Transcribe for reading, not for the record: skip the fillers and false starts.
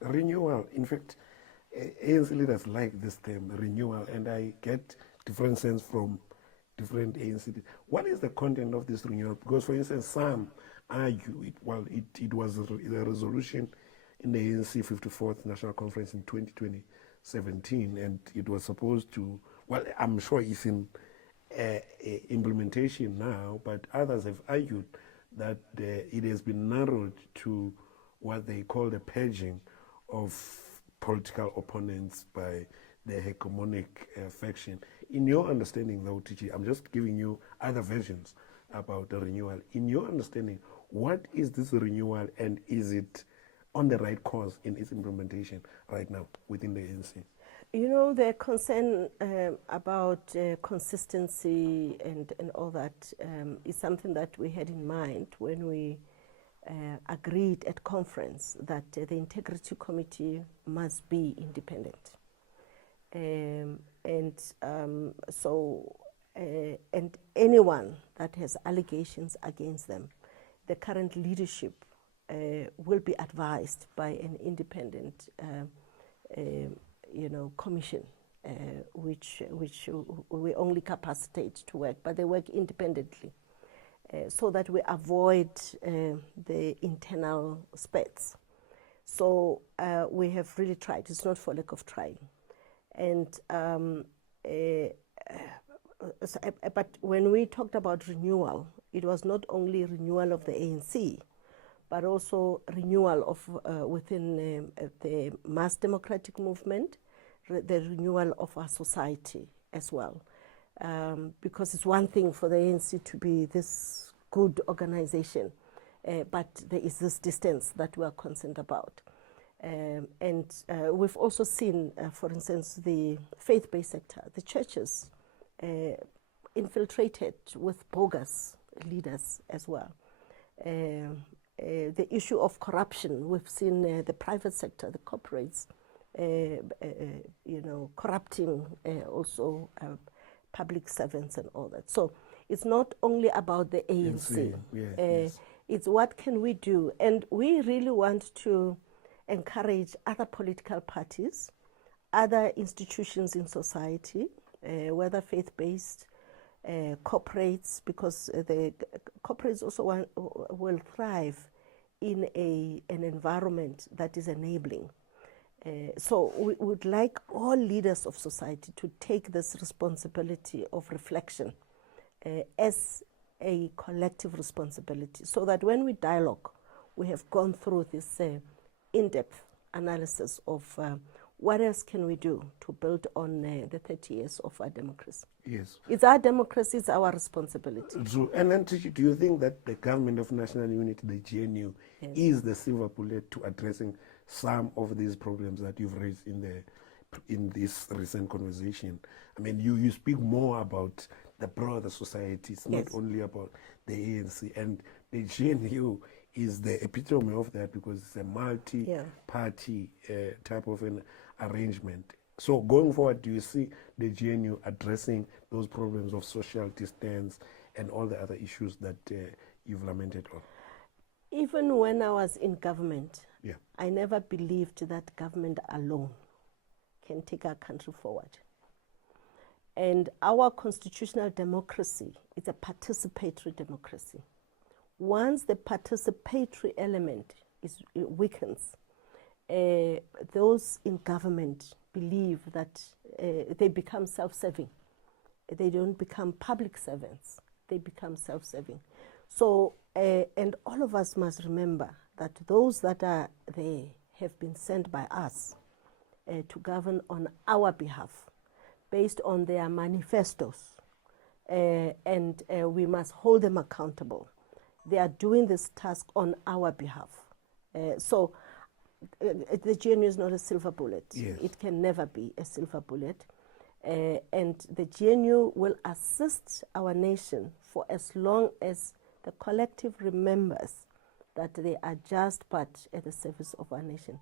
Renewal, in fact, ANC leaders like this term, renewal, and I get different sense from different ANC. What is the content of this renewal? Because, for instance, some argue it was a resolution in the ANC 54th National Conference in 2017, and it was supposed to, well, I'm sure it's in implementation now, but others have argued that it has been narrowed to what they call the purging of political opponents by the hegemonic faction. In your understanding, though, TG, I'm just giving you other versions about the renewal. In your understanding, what is this renewal, and is it on the right course in its implementation right now within the ANC? You know, the concern about consistency and all that is something that we had in mind when we agreed at conference that the Integrity Committee must be independent. And anyone that has allegations against them, the current leadership will be advised by an independent commission, which we only capacitate to work, but they work independently, so that we avoid the internal spats. So we have really tried. It's not for lack of trying. And but when we talked about renewal, it was not only renewal of the ANC, but also renewal of within the mass democratic movement, the renewal of our society as well. Because it's one thing for the ANC to be this good organization, but there is this distance that we are concerned about. And we've also seen, for instance, the faith-based sector, the churches infiltrated with bogus leaders as well. The issue of corruption, we've seen the private sector, the corporates, corrupting also public servants and all that. So it's not only about the ANC. Yes. It's what can we do? And we really want to encourage other political parties, other institutions in society, whether faith-based, corporates, because the corporates also will thrive in an environment that is enabling. So we would like all leaders of society to take this responsibility of reflection as a collective responsibility, so that when we dialogue, we have gone through this in-depth analysis of what else can we do to build on the 30 years of our democracy. Yes. It's our democracy, it's our responsibility. True. And then, do you think that the Government of National Unity, the GNU, yes, is the silver bullet to addressing some of these problems that you've raised in this recent conversation? I mean, you speak more about the broader society. It's not only about the ANC, and the GNU is the epitome of that, because it's a multi-party type of an arrangement. So going forward, do you see the GNU addressing those problems of social distance and all the other issues that you've lamented on? Even when I was in government, I never believed that government alone can take our country forward. And our constitutional democracy is a participatory democracy. Once the participatory element weakens, those in government believe that they become self-serving. They don't become public servants. They become self-serving. So, and all of us must remember that those that are there have been sent by us to govern on our behalf, based on their manifestos, and we must hold them accountable. They are doing this task on our behalf. So the GNU is not a silver bullet. Yes. It can never be a silver bullet. And the GNU will assist our nation for as long as the collective remembers that they are just but at the service of our nation.